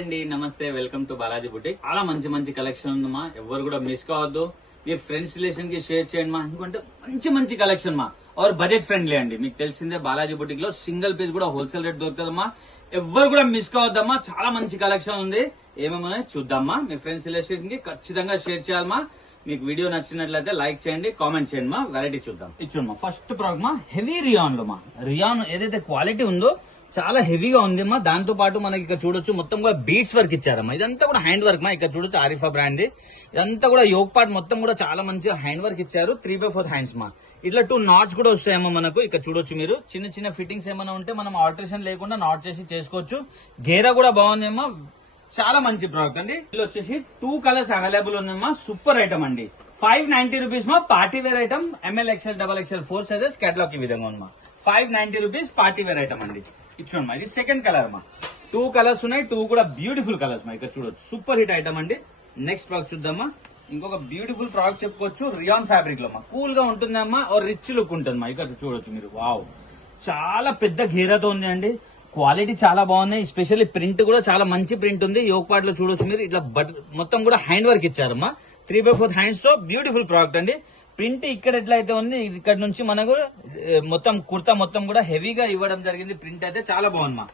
అండి, నమస్తే, welcome to Balaji boutique. చాలా మంచి మంచి కలెక్షన్ ఉందమ్మా, ఎవరు కూడా మిస్ కావద్దు. మీ ఫ్రెండ్స్ రిలేషన్ కి షేర్ చేయండి మా, ఎందుకంటే మంచి మంచి కలెక్షన్ మా, और బడ్జెట్ ఫ్రెండ్లీ అండి. మీకు తెలిసిందే బాలాజీ బుటిక్ లో సింగిల్ పీస్ కూడా హోల్సేల్ రేట్ దొరుకుతుందమ్మా, ఎవరు కూడా మిస్ కావద్దమ్మా. చాలా మంచి కలెక్షన్ ఉంది, ఏమేమో చూద్దామా. మీ ఫ్రెండ్స్ రిలేషన్ కి ఖచ్చితంగా షేర్ చేయాలమ్మా. మీకు వీడియో నచ్చినట్లయితే లైక్ చేయండి, కామెంట్ చేయండి మా. వెరైటీ చూద్దాం. ఇచ్చుమా ఫస్ట్ ప్రోడక్ట్ మా, హెవీ రియాన్ లో మా. రియాన్ ఏదైతే క్వాలిటీ ఉందో చాలా హెవీగా ఉంది అమ్మా. దాంతో పాటు మనకి ఇక్కడ చూడొచ్చు మొత్తం కూడా బీట్స్ వర్క్ ఇచ్చారమ్మా. ఇదంతా కూడా హ్యాండ్ వర్క్ మా. ఇక్కడ చూడొచ్చు ఆరిఫా బ్రాండ్. ఇదంతా కూడా యోగ్ పార్ట్ మొత్తం కూడా చాలా మంచిగా హ్యాండ్ వర్క్ ఇచ్చారు. 3/4 హ్యాండ్స్ మా. ఇట్లా 2 నాట్స్ కూడా వస్తాయమ్మా మనకు. ఇక్కడ చూడొచ్చు మీరు, చిన్న చిన్న ఫిట్టింగ్స్ ఏమైనా ఉంటే మనం ఆల్టరేషన్ లేకుండా నాట్ చేసి చేసుకోవచ్చు. గేరా కూడా బాగుందమ్మా, చాలా మంచి ప్రోడక్ట్ అండి. ఇది వచ్చేసి 2 కలర్స్ అవైలబుల్ ఉన్నాయమ్మా. సూపర్ ఐటమ్ అండి. 590 రూపీస్ మా. Party wear item, ML XL XXL 4 sizes catalogue ఈ విధంగా ఉందమ్మా. 590 రూపీస్ పార్టీ వేర్ ఐటమ్ అండి. ఇచ్చోండి, ఇది సెకండ్ కలర్ మా. 2 కలర్స్ ఉన్నాయి, 2 కూడా బ్యూటిఫుల్ కలర్స్ మా. ఇక్కడ చూడొచ్చు, సూపర్ హిట్ ఐటమ్ అండి. నెక్స్ట్ ప్రోడక్ట్ చూద్దామా. ఇంకొక బ్యూటిఫుల్ ప్రోడక్ట్ చెప్పుకోవచ్చు, రియాన్ ఫ్యాబ్రిక్ లో మా. కూల్ గా ఉంటుందమ్మా, और రిచ్ లుక్ ఉంటుంది మా. ఇక్కడ చూడొచ్చు మీరు, వావ్, చాలా పెద్ద ఘేరాతో ఉంది అండి. క్వాలిటీ చాలా బాగున్నాయి, ఎస్పెషల్లీ ప్రింట్ కూడా చాలా మంచి ప్రింట్ ఉంది. యోగ్ పార్ట్ లో చూడొచ్చు మీరు, ఇట్లా మొత్తం కూడా హ్యాండ్ వర్క్ ఇచ్చారమ్మా. 3/4 హ్యాండ్స్ తో బ్యూటిఫుల్ ప్రోడక్ట్ అండి. ప్రింట్ ఇక్కడ ఎట్లయితే ఉంది, ఇక్కడ నుంచి మనకు మొత్తం కుర్తా మొత్తం కూడా హెవీగా ఇవ్వడం జరిగింది. ప్రింట్ అయితే చాలా బాగుందమ్మా.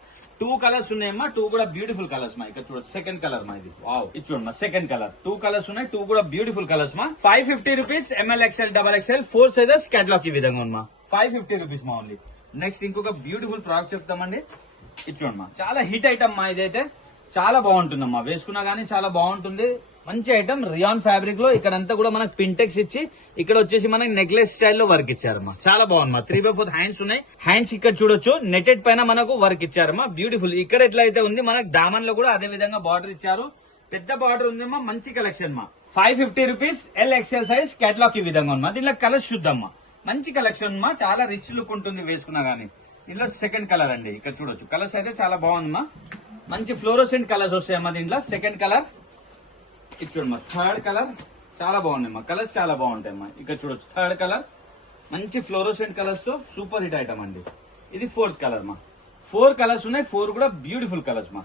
2 కలర్స్ ఉన్నాయమ్మా, 2 కూడా బ్యూటిఫుల్ కలర్స్ మా. ఇక్కడ చూడొచ్చు, సెకండ్ కలర్ మా. ఇది వావ్, ఇది చూడమ్మా, సెకండ్ కలర్. 2 కలర్స్ ఉన్నాయి, 2 కూడా బ్యూటిఫుల్ కలర్స్ మా. 550 rupees, ML XL XXL 4 sizes catalogue ఈ విధంగా ఉందమ్మా. 550 రూపీస్ మా ఓన్లీ. నెక్స్ట్ ఇంకొక బ్యూటిఫుల్ ప్రోడక్ట్ చెప్తామండి. ఇది చూడమ్మా, చాలా హిట్ ఐటమ్ మా. ఇదైతే చాలా బాగుంటుందమ్మా, వేసుకున్నా గానీ చాలా బాగుంటుంది. మంచి ఐటమ్, రియాన్ ఫ్యాబ్రిక్ లో. ఇక్కడంతా కూడా మనకు పింటెక్స్ ఇచ్చి, ఇక్కడ వచ్చేసి మనకి నెక్లెస్ స్టైల్లో వర్క్ ఇచ్చారమ్మా. చాలా బాగుందమ్మా. 3/4 హ్యాండ్స్ ఉన్నాయి. హ్యాండ్స్ ఇక్కడ చూడొచ్చు, నెటెడ్ పైన మనకు వర్క్ ఇచ్చారమ్మా, బ్యూటిఫుల్. ఇక్కడ ఎట్లయితే ఉంది మనకు దామన్ లో కూడా అదే విధంగా బార్డర్ ఇచ్చారు. పెద్ద బార్డర్ ఉందమ్మా, మంచి కలెక్షన్ మా. 550 రూపీస్, LXL సైజ్ కేటలాగ్ ఈ విధంగా ఉందమ్మా. దీంట్లో కలర్స్ చూద్దామా. మంచి కలెక్షన్ మా, చాలా రిచ్ లుక్ ఉంటుంది వేసుకున్నా గానీ. దీంట్లో సెకండ్ కలర్ అండి. ఇక్కడ చూడొచ్చు, కలర్స్ అయితే చాలా బాగుందమ్మా. మంచి ఫ్లోరోసెంట్ కలర్స్ వస్తాయమ్మా దీంట్లో. సెకండ్ కలర్ ఇది చూడమ్మా. థర్డ్ కలర్ చాలా బాగుందమ్మా, కలర్స్ చాలా బాగుంటాయమ్మా. ఇక్కడ చూడొచ్చు, థర్డ్ కలర్ మంచి ఫ్లోరోసెంట్ కలర్స్ తో సూపర్ హిట్ ఐటమ్ అండి. ఇది 4th కలర్ మా. 4 కలర్స్ ఉన్నాయి, 4 కూడా బ్యూటిఫుల్ కలర్స్ మా.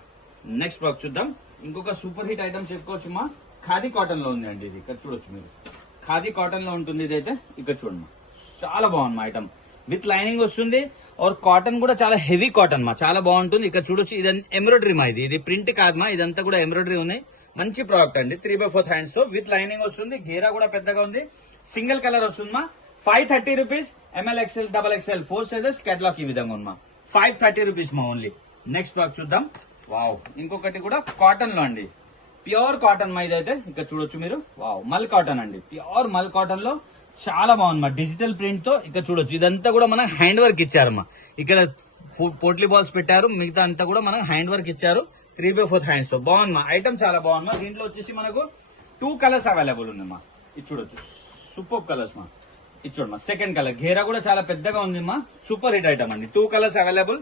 నెక్స్ట్ ప్రోడక్ట్ చూద్దాం. ఇంకొక సూపర్ హిట్ ఐటమ్ చెప్పుకోవచ్చు మా. ఖాదీ కాటన్ లో ఉంది అండి ఇది. ఇక్కడ చూడొచ్చు మీరు, ఖాదీ కాటన్ లో ఉంటుంది ఇదైతే. ఇక్కడ చూడమ్మా, చాలా బాగుంది మా ఐటమ్. విత్ లైనింగ్ వస్తుంది, और కాటన్ కూడా చాలా హెవీ కాటన్ మా, చాలా బాగుంటుంది. ఇక్కడ చూడొచ్చు, ఇది ఎంబ్రాయిడరీ మా. ఇది ప్రింట్ కాదు మా, ఇదంతా కూడా ఎంబ్రాయిడరీ ఉన్నాయి. మంచి ప్రోడక్ట్ అండి. 3/4 హ్యాండ్స్ తో విత్ లైనింగ్ వస్తుంది. గేరా కూడా పెద్దగా ఉంది. సింగిల్ కలర్ వస్తుంది మా. 530 rupees, ML XL XXL 4 sizes catalogue ఈ విధంగా ఉంది మా. 530 రూపీస్ మా ఓన్లీ. నెక్స్ట్ ప్రోడక్ట్ చూద్దాం. వావ్, ఇంకొకటి కూడా కాటన్ లో అండి, ప్యూర్ కాటన్ మా. ఇదైతే ఇక్కడ చూడొచ్చు మీరు, వావ్, మల్ కాటన్ అండి. ప్యూర్ మల్ కాటన్ లో చాలా బాగుంది మా. డిజిటల్ ప్రింట్ తో ఇక్కడ చూడొచ్చు, ఇదంతా కూడా మనం హ్యాండ్ వర్క్ ఇచ్చారమ్మా. ఇక్కడ పోట్లీ బాల్స్ పెట్టారు, మిగతా అంతా కూడా మనం హ్యాండ్ వర్క్ ఇచ్చారు. 3/4 హ్యాండ్స్ తో బాగుందమ్మా. ఐటమ్ చాలా బాగుందమ్మా. దీంట్లో వచ్చేసి మనకు 2 కలర్స్ అవైలబుల్ ఉందమ్మా. ఇది చూడొచ్చు, సూపర్ కలర్స్ మా. ఇది చూడమ్మా, సెకండ్ కలర్. గేరా కూడా చాలా పెద్దగా ఉందమ్మా. సూపర్ హిట్ ఐటమ్ అండి. 2 colours available.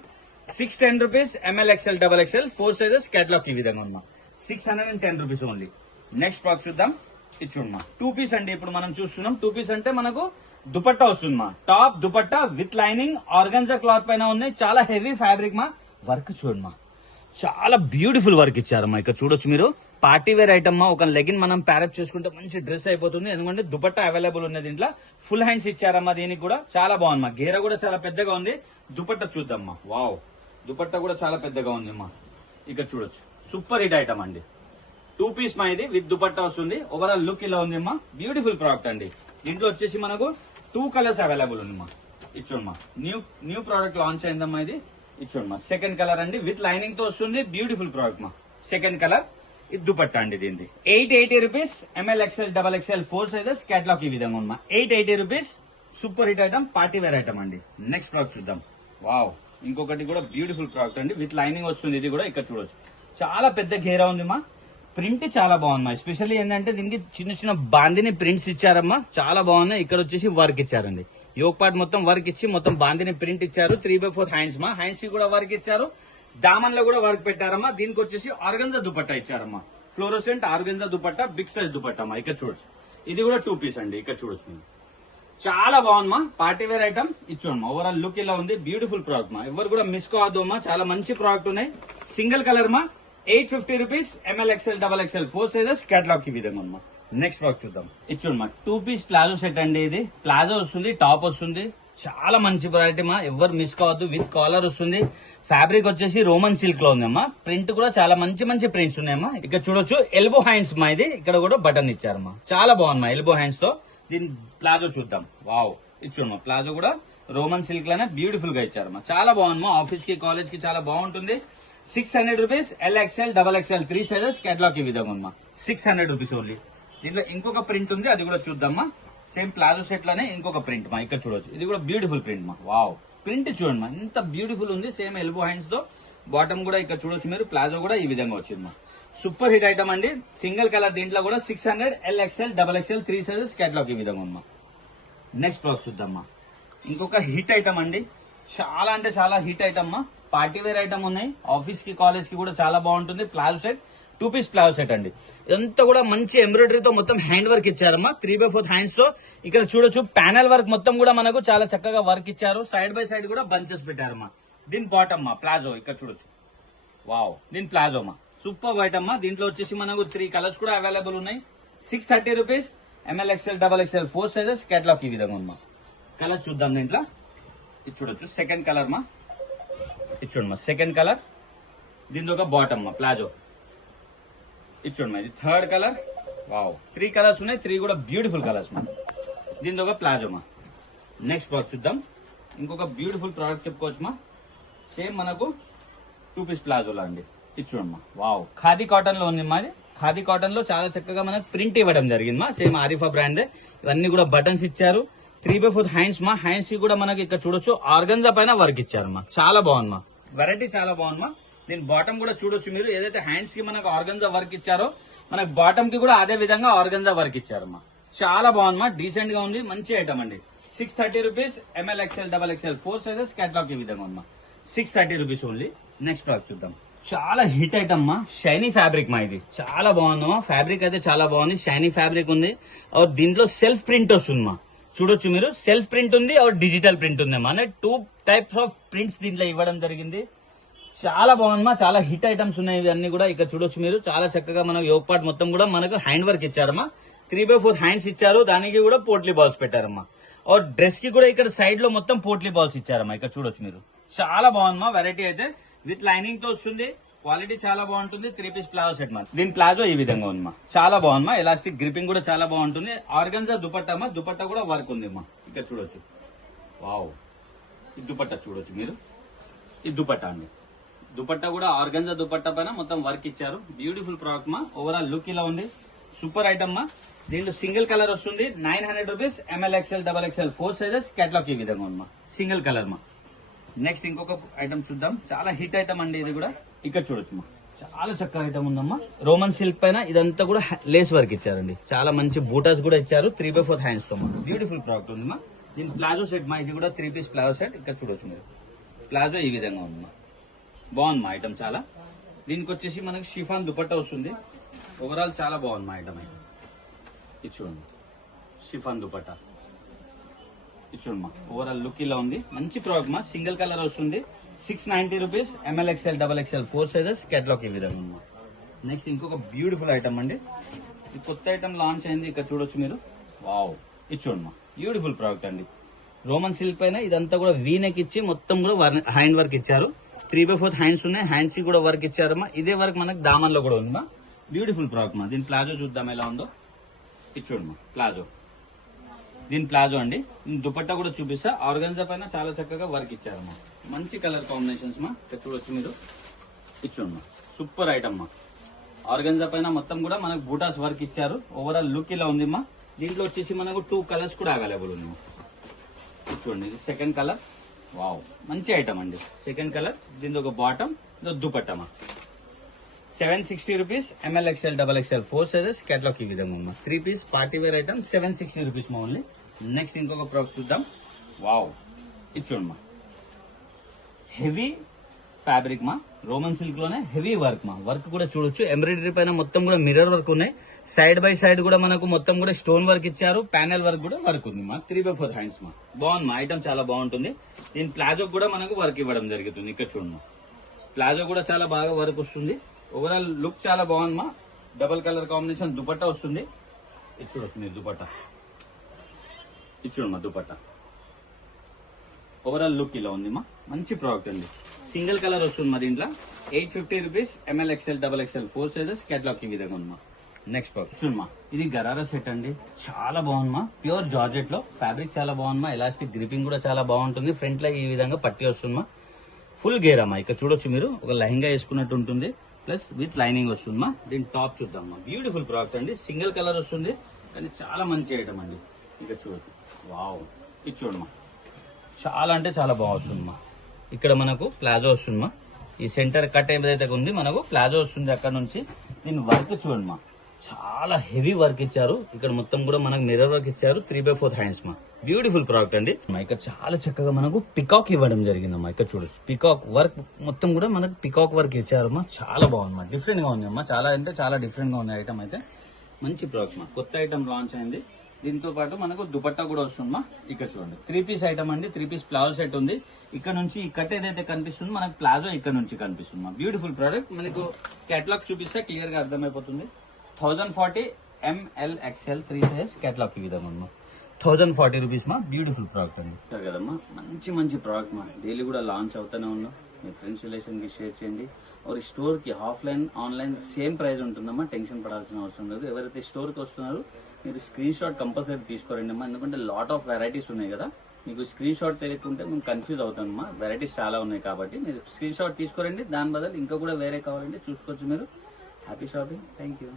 610 rupees, ML XL XXL 4 sizes catalogue ఈ విధంగా ఉందమ్మా. 610 రూపీస్ ఓన్లీ. నెక్స్ట్ ప్రోడక్ట్ చూద్దాం. ఇది చూడమ్మా, 2 పీస్ అండి. ఇప్పుడు మనం చూస్తున్నాం 2 పీస్ అంటే మనకు దుపట్టా వస్తుంది మా. Top dupatta with lining, organza cloth పైన ఉంది. చాలా హెవీ ఫ్యాబ్రిక్ మా. వర్క్ చూడమ్మా, చాలా బ్యూటిఫుల్ వర్క్ ఇచ్చారమ్మా. ఇక్కడ చూడొచ్చు మీరు, పార్టీ వేర్ ఐటమ్ మా. ఒక లెగిన్ మనం ప్యారప్ చేసుకుంటే మంచి డ్రెస్ అయిపోతుంది, ఎందుకంటే దుపట్టా అవైలబుల్ ఉంది దీంట్లో. ఫుల్ హ్యాండ్స్ ఇచ్చారమ్మా. దీనికి కూడా చాలా బాగుందమ్మా. గేరా కూడా చాలా పెద్దగా ఉంది. దుపట్టా చూద్దామ్మా. వావ్, దుపట్టా కూడా చాలా పెద్దగా ఉంది అమ్మా. ఇక్కడ చూడొచ్చు, సూపర్ హిట్ ఐటమ్ అండి. 2 పీస్ మా. ఇది విత్ దుపట్టా వస్తుంది. ఓవరాల్ లుక్ ఇలా ఉంది అమ్మా. బ్యూటిఫుల్ ప్రోడక్ట్ అండి. దీంట్లో వచ్చేసి మనకు 2 కలర్స్ అవైలబుల్ ఉందమ్మా. ఇచ్చోమ్మా, న్యూ ప్రోడక్ట్ లాంచ్ అయిందమ్మా ఇది. ఇచ్చోమ్మా, సెకండ్ కలర్ అండి. విత్ లైనింగ్ తో వస్తుంది. బ్యూటిఫుల్ ప్రోడక్ట్ మా. Second colour. ఇది దుపట్టా అండి దీనిది. 880 rupees, ML XL XXL 4 sizes catalogue ఈ విధంగా ఉందమ్మా. 880 rupees. Super hit item, party wear item అండి. నెక్స్ట్ ప్రోడక్ట్ చూద్దాం. వావ్, ఇంకొకటి కూడా బ్యూటిఫుల్ ప్రోడక్ట్ అండి. విత్ లైనింగ్ వస్తుంది. ఇది కూడా ఇక్కడ చూడొచ్చు, చాలా పెద్ద గేరా ఉంది మా. ప్రింట్ చాలా బాగుంది. ఎస్పెషల్లీ ఏంటంటే దీనికి చిన్న చిన్న బాందిని ప్రింట్స్ ఇచ్చారమ్మా, చాలా బాగున్నాయి. ఇక్కడ వచ్చేసి వర్క్ ఇచ్చారండి. యోగ్ పార్ట్ మొత్తం వర్క్ ఇచ్చి మొత్తం బాందిని ప్రింట్ ఇచ్చారు. 3/4 హ్యాండ్స్ మా. హ్యాండ్స్ కూడా వర్క్ ఇచ్చారు. దామన్ లో కూడా వర్క్ పెట్టారమ్మా. దీనికి వచ్చేసి ఆర్గన్జా దుపట్టా ఇచ్చారమ్మా. Fluorescent organza dupatta, big size dupatta మా. ఇక్కడ చూడొచ్చు, ఇది కూడా 2 పీస్ అండి. ఇక్కడ చూడొచ్చు, చాలా బాగుందమ్మా. Party wear item. ఇచ్చోమ్మా, ఓవరాల్ లుక్ ఇలా ఉంది. బ్యూటిఫుల్ ప్రోడక్ట్ మా. ఎవరు కూడా మిస్ కావద్దు అమ్మా. చాలా మంచి ప్రోడక్ట్ ఉన్నాయి. సింగిల్ కలర్ మా. 850 rupees M L XL double XL 4 sizes catalogue ఈ విధంగా ఉందమ్మా. నెక్స్ట్ బాక్స్ చూద్దాం. ఇది చూడమ్మా 2 పీస్ ప్లాజో సెట్ అండి. ఇది ప్లాజో వస్తుంది, టాప్ వస్తుంది, చాలా మంచి వెరైటీ మా, ఎవరు మిస్ కావద్దు. విత్ కాలర్ వస్తుంది. ఫ్యాబ్రిక్ వచ్చేసి రోమన్ సిల్క్ లో ఉందమ్మా. ప్రింట్ కూడా చాలా మంచి మంచి ప్రింట్స్ ఉన్నాయమ్మా. ఇక్కడ చూడొచ్చు ఎల్బో హ్యాండ్స్ మా, ఇది ఇక్కడ కూడా బటన్ ఇచ్చారమ్మా, చాలా బాగుందమ్మా ఎల్బో హ్యాండ్స్ తో. దీని ప్లాజో చూద్దాం. వావ్, ఇది చూడమ్మా ప్లాజో కూడా రోమన్ సిల్క్ లోనే బ్యూటిఫుల్ గా ఇచ్చారమ్మా, చాలా బాగుందమ్మా. ఆఫీస్ కి కాలేజ్ కి చాలా బాగుంటుంది. 600 rupees L XL double XL 3 sizes catalogue ఈ విధంగా ఉందమ్మా. 600 రూపీస్ ఓన్లీ. దీంట్లో ఇంకొక ప్రింట్ ఉంది, అది కూడా చూద్దామా. సేమ్ ప్లాజో సెట్ లోనే ఇంకొక ప్రింట్ మా, ఇక్కడ చూడొచ్చు. ఇది కూడా బ్యూటిఫుల్ ప్రింట్ మా. వావ్, ప్రింట్ చూడండి మా, ఎంత బ్యూటిఫుల్ ఉంది. సేమ్ ఎల్బో హ్యాండ్స్ తో బాటమ్ కూడా ఇక్కడ చూడొచ్చు మీరు. ప్లాజో కూడా ఈ విధంగా వచ్చింది మా, సూపర్ హిట్ ఐటమ్ అండి. సింగిల్ కలర్, దీంట్లో కూడా 600 L XL double XL 3 sizes catalogue ఈ విధంగా ఉందమ్మా. నెక్స్ట్ ప్రాడక్ట్ చూద్దామా. ఇంకొక హిట్ ఐటమ్ అండి, చాలా అంటే చాలా హిట్ ఐటమ్ మా. పార్టీ వేర్ ఐటమ్ ఉన్నాయి, ఆఫీస్ కి కాలేజ్ కి కూడా చాలా బాగుంటుంది. Palazzo set 2 piece palazzo set అండి. ఇదంతా కూడా మంచి ఎంబ్రాయిడరీతో మొత్తం హ్యాండ్ వర్క్ ఇచ్చారమ్మా. 3/4 హ్యాండ్స్ తో ఇక్కడ చూడొచ్చు. ప్యానల్ వర్క్ మొత్తం కూడా మనకు చాలా చక్కగా వర్క్ ఇచ్చారు. సైడ్ బై సైడ్ కూడా బంచెస్ పెట్టారమ్మా. దీని బాటమ్ మా ప్లాజో ఇక్కడ చూడొచ్చు. వావ్, దీని ప్లాజో మా సూపర్ ఐటమ్ మా. దీంట్లో వచ్చేసి మనకు 3 కలర్స్ కూడా అవైలబుల్ ఉన్నాయి. 630 rupees M L XL double XL 4 sizes catalogue ఈ విధంగా ఉందమ్మా. కలర్ చూద్దాం. దీంట్లో ఇది చూడొచ్చు సెకండ్ కలర్ మా, ఇది చూడమ్మా సెకండ్ కలర్. దీంతో ఒక బాటమ్ మా ప్లాజో, ఇది చూడమ్మా ఇది థర్డ్ కలర్. వావ్, 3 కలర్స్ ఉన్నాయి, 3 కూడా బ్యూటిఫుల్ కలర్స్ మా. దీంతో ఒక ప్లాజో మా. నెక్స్ట్ ప్రోడక్ట్ చూద్దాం. ఇంకొక బ్యూటిఫుల్ ప్రోడక్ట్ చెప్పుకోవచ్చు మా. సేమ్ మనకు 2 పీస్ ప్లాజోలా అండి. ఇది చూడమ్మా. వావ్, ఖాదీ కాటన్ లో ఉంది మాది. ఖాదీ కాటన్ లో చాలా చక్కగా మనకు ప్రింట్ ఇవ్వడం జరిగింది మా. Same Arifa brand. ఇవన్నీ కూడా బటన్స్ ఇచ్చారు. 3/4 హ్యాండ్స్ మా. హ్యాండ్స్ కి కూడా మనకి ఇక్కడ చూడొచ్చు ఆర్గంజా పైన వర్క్ ఇచ్చారు మా, చాలా బాగుంది మా. వెరైటీ చాలా బాగుంది మా. దీని బాటమ్ కూడా చూడొచ్చు మీరు. ఏదైతే హ్యాండ్స్ కి మనకు ఆర్గంజా వర్క్ ఇచ్చారో మనకు బాటమ్ కి కూడా అదే విధంగా ఆర్గంజా వర్క్ ఇచ్చారమ్మా. చాలా బాగుందమ్మా, డీసెంట్ గా ఉంది, మంచి ఐటమ్ అండి. 630 rupees M L XL double XL 4 sizes catalogue ఈ విధంగా ఉందమ్మా. 630 రూపీస్ ఓన్లీ. నెక్స్ట్ ప్రోడక్ట్ చూద్దాం. చాలా హిట్ ఐటమ్ మా, షైనీ ఫ్యాబ్రిక్ మా. ఇది చాలా బాగుందమ్మా. ఫ్యాబ్రిక్ అయితే చాలా బాగుంది, షైనీ ఫ్యాబ్రిక్ ఉంది. దీంట్లో సెల్ఫ్ ప్రింట్ వస్తుంది మా, చూడొచ్చు మీరు. సెల్ఫ్ ప్రింట్ ఉంది, డిజిటల్ ప్రింట్ ఉంది మా. 2 టైప్స్ ఆఫ్ ప్రింట్స్ దీంట్లో ఇవ్వడం జరిగింది. చాలా బాగుందమ్మా, చాలా హిట్ ఐటమ్స్ ఉన్నాయి ఇవన్నీ కూడా. ఇక్కడ చూడొచ్చు మీరు. చాలా చక్కగా మనకు యోగ్ పార్ట్ మొత్తం కూడా మనకు హ్యాండ్ వర్క్ ఇచ్చారమ్మా. 3/4 హ్యాండ్స్ ఇచ్చారు, దానికి కూడా పోట్లీ బాల్స్ పెట్టారమ్మా. డ్రెస్ కి కూడా ఇక్కడ సైడ్ లో మొత్తం పోట్లీ బాల్స్ ఇచ్చారమ్మా. ఇక్కడ చూడొచ్చు మీరు. చాలా బాగుందమ్మా, వెరైటీ అయితే విత్ లైనింగ్ తో వస్తుంది. క్వాలిటీ చాలా బాగుంటుంది. 3 పీస్ ప్లాజో సెట్ మా. దీని ప్లాజో ఈ విధంగా ఉందమ్మా, చాలా బాగుందమ్మా. ఎలాస్టిక్ గ్రిపింగ్ కూడా చాలా బాగుంటుంది. ఆర్గన్జా దుపట్టా అమ్మా, దుపట్టా కూడా వర్క్ ఉంది అమ్మా. ఇక్కడ చూడొచ్చు. వావ్, ఈ దుపట్టా చూడొచ్చు మీరు. ఈ దుపట్టా అండి, దుపట్టా కూడా ఆర్గంజా దుపట్టా పైన మొత్తం వర్క్ ఇచ్చారు. బ్యూటిఫుల్ ప్రోడక్ట్ మా. ఓవరాల్ లుక్ ఇలా ఉంది, సూపర్ ఐటమ్ మా. దీంట్లో సింగిల్ కలర్ వస్తుంది. 900 rupees M L XL double XL 4 sizes catalogue ఈ విధంగా ఉంది మా. సింగిల్ కలర్ మా. నెక్స్ట్ ఇంకొక ఐటమ్ చూద్దాం. చాలా హిట్ ఐటమ్ అండి ఇది కూడా. ఇక్కడ చూడొచ్చు మా, చాలా చక్కగా ఐటమ్ ఉందమ్మా. రోమన్ సిల్క్ పైన ఇదంతా కూడా లేస్ వర్క్ ఇచ్చారండి. చాలా మంచి బూటాస్ కూడా ఇచ్చారు. 3/4 హ్యాండ్స్ తో మా. బ్యూటిఫుల్ ప్రోడక్ట్ ఉంది మా. దీని ప్లాజో సెట్ మా, ఇది కూడా 3 పీస్ ప్లాజో సెట్. ఇక్కడ చూడొచ్చు మీరు. ప్లాజో ఈ విధంగా ఉంది మా, బాగుంది మా ఐటమ్ చాలా. దీనికి వచ్చేసి మనకి షిఫాన్ దుపట్టా వస్తుంది. ఓవరాల్ చాలా బాగుంది మా ఐటమ్ అయితే. ఇది చూడండి, షిఫాన్ దుపట్టా. ఇది చూడమ్మా, ఓవరాల్ లుక్ ఇలా ఉంది. మంచి ప్రోడక్ట్ మా. సింగిల్ కలర్ వస్తుంది. 690 rupees M L XL double XL 4 sizes catalogue ఈ విధంగా ఉంది. నెక్స్ట్ ఇంకొక బ్యూటిఫుల్ ఐటమ్ అండి. ఇది కొత్త ఐటమ్ లాంచ్ అయింది. ఇక్కడ చూడొచ్చు మీరు. వావ్, ఇది చూడమ్మా, బ్యూటిఫుల్ ప్రోడక్ట్ అండి. రోమన్ సిల్క్ పైన ఇదంతా కూడా వీనెక్ ఇచ్చి మొత్తం కూడా హ్యాండ్ వర్క్ ఇచ్చారు. 3/4 హ్యాండ్స్ ఉన్నాయి. హ్యాండ్స్ కి కూడా వర్క్ ఇచ్చారమ్మా. ఇదే వర్క్ మనకు దామన్ లో కూడా ఉందమ్మా. బ్యూటిఫుల్ ప్రోడక్ట్ మా. దీని ప్లాజో చూద్దాం ఎలా ఉందో. ఇది చూడమ్మా ప్లాజో. దీని ప్లాజో అండి. దుపట్టా కూడా చూపిస్తా. ఆర్గంజా పైన చాలా చక్కగా వర్క్ ఇచ్చారమ్మా. మంచి కలర్ కాంబినేషన్స్ మా. ఇక్కడ చూడొచ్చు మీరు. ఇది చూడమ్మా, సూపర్ ఐటమ్ మా. ఆర్గంజా పైన మొత్తం కూడా మనకు బూటాస్ వర్క్ ఇచ్చారు. ఓవరాల్ లుక్ ఇలా ఉంది మా. దీంట్లో వచ్చేసి మనకు 2 కలర్స్ కూడా అవైలబుల్ ఉంది. ఇది చూడండి, ఇది సెకండ్ కలర్. వావ్, మంచి ఐటమ్ అండి. Second colour. దీంతో ఒక బాటమ్, దుపట్టా మా. 760 rupees M L XL double XL 4 sizes catalogue ఈ విధంగా ఉంది. 3 piece party wear item 760 rupees మా ఓన్లీ. నెక్స్ట్ ఇంకొక ప్రోడక్ట్ చూద్దాం. వావ్, ఇది చూడమ్మా, హెవీ ఫ్యాబ్రిక్ మా. రోమన్ సిల్క్ లోనే హెవీ వర్క్ మా. వర్క్ కూడా చూడొచ్చు. ఎంబ్రాయిడరీ పైన మొత్తం కూడా మిర్రర్ వర్క్ ఉన్నాయి. సైడ్ బై సైడ్ కూడా మనకు మొత్తం కూడా స్టోన్ వర్క్ ఇచ్చారు. ప్యానెల్ వర్క్ కూడా వర్క్ ఉంది మా. 3/4 హ్యాండ్స్ మా. బాగుంది మా ఐటమ్, చాలా బాగుంటుంది. దీని ప్లాజో కూడా మనకు వర్క్ ఇవ్వడం జరుగుతుంది. ఇక్కడ చూడమ్మా, ప్లాజో కూడా చాలా బాగా వర్క్ వస్తుంది. ఓవరాల్ లుక్ చాలా బాగుందమ్మా. డబల్ కలర్ కాంబినేషన్ దుపట్టా వస్తుంది. ఇది చూడొచ్చు మీరు దుపట్టా, ఇది చూడమ్మా దుపట్టా. ఓవరాల్ లుక్ ఇలా ఉంది మా, మంచి ప్రోడక్ట్ అండి. సింగిల్ కలర్ వస్తుంది మా దీంట్లో. 850 rupees. ML XL XXL 4 sizes. Catalogue ఈ విధంగా ఉందమ్మా. నెక్స్ట్ ప్రోడక్ట్ చూడమ్మా, ఇది గరారా సెట్ అండి. చాలా బాగుందమ్మా. ప్యూర్ జార్జెట్ లో ఫ్యాబ్రిక్ చాలా బాగుందమ్మా. ఎలాస్టిక్ గ్రిపింగ్ కూడా చాలా బాగుంటుంది. ఫ్రంట్ లో ఈ విధంగా పట్టి వస్తుందమ్మా. ఫుల్ గేర్ అమ్మా. ఇక్కడ చూడొచ్చు మీరు, ఒక లెహంగా వేసుకున్నట్టు ఉంటుంది. ప్లస్ విత్ లైనింగ్ వస్తుందమ్మా. దీని టాప్ చూద్దామమ్మా. బ్యూటిఫుల్ ప్రోడక్ట్ అండి. సింగిల్ కలర్ వస్తుంది కానీ చాలా మంచి ఐటమ్ అండి. ఇక్కడ చూడొచ్చు, వావ్. ఇది చూడమ్మా, చాలా అంటే చాలా బాగా వస్తుందమ్మా. ఇక్కడ మనకు ప్లాజో వస్తుందమ్మా. ఈ సెంటర్ కట్ ఏదైతే ఉంది మనకు ప్లాజో వస్తుంది అక్కడ నుంచి. దీని వర్క్ చూడమ్మా, చాలా హెవీ వర్క్ ఇచ్చారు. ఇక్కడ మొత్తం కూడా మనకు మిర్రర్ వర్క్ ఇచ్చారు. 3/4 హ్యాండ్స్ మా. బ్యూటిఫుల్ ప్రోడక్ట్ అండి. ఇక్కడ చాలా చక్కగా మనకు పికాక్ ఇవ్వడం జరిగిందమ్మా. ఇక్కడ చూడొచ్చు, పికాక్ వర్క్ మొత్తం కూడా మనకు పికాక్ వర్క్ ఇచ్చారమ్మా. చాలా బాగుందమ్మా. డిఫరెంట్ గా ఉందమ్మా. చాలా అంటే చాలా డిఫరెంట్ గా ఉంది ఐటమ్ అయితే. మంచి ప్రోడక్ట్ మా. కొత్త ఐటమ్ లాంచ్ అయింది. దీంతో పాటు మనకు దుపట్టా కూడా వస్తుందమ్మా. ఇక్కడ చూడండి, 3 పీస్ ఐటమ్ అండి. 3 పీస్ ప్లాజో సెట్ ఉంది. ఇక్కడ నుంచి ఈ కట్ ఏదైతే కనిపిస్తుంది మనకు ప్లాజో ఇక్కడ నుంచి కనిపిస్తుంది. Beautiful product. మనకు కేటలాగ్ చూపిస్తే క్లియర్ గా అర్థమైపోతుంది. 1040 ML XL 3 సైజ్. కేటలాగ్ ఈ విధంగా ఉందమ్మా. 1040 రూపీస్ మా. బ్యూటిఫుల్ ప్రోడక్ట్ అండి. కదమ్మా, మంచి మంచి ప్రోడక్ట్ మా. డైలీ కూడా లాంచ్ అవుతూనే ఉన్నాం. మీ ఫ్రెండ్స్ రిలేషన్ కి షేర్ చేయండి. और स्टोर की ఆఫ్లైన్ ఆన్లైన్ సేమ్ ప్రైస్ ఉంటుందమ్మా. టెన్షన్ పడాల్సిన అవసరం లేదు. ఎవరైతే స్టోర్ కి వస్తున్నారో మీరు స్క్రీన్ షాట్ కంపల్సరీ తీసుకోరండి అమ్మా. ఎందుకంటే లాట్ ఆఫ్ వెరైటీస్ ఉన్నాయి కదా. మీకు స్క్రీన్ షాట్ తెలియకుంటే మేము కన్ఫ్యూజ్ అవుతామమ్మా. వెరైటీస్ చాలా ఉన్నాయి కాబట్టి మీరు స్క్రీన్ షాట్ తీసుకోరండి. దాని బదులు ఇంకా కూడా వేరే కావాలంటే చూసుకోవచ్చు మీరు. Happy shopping. Thank you.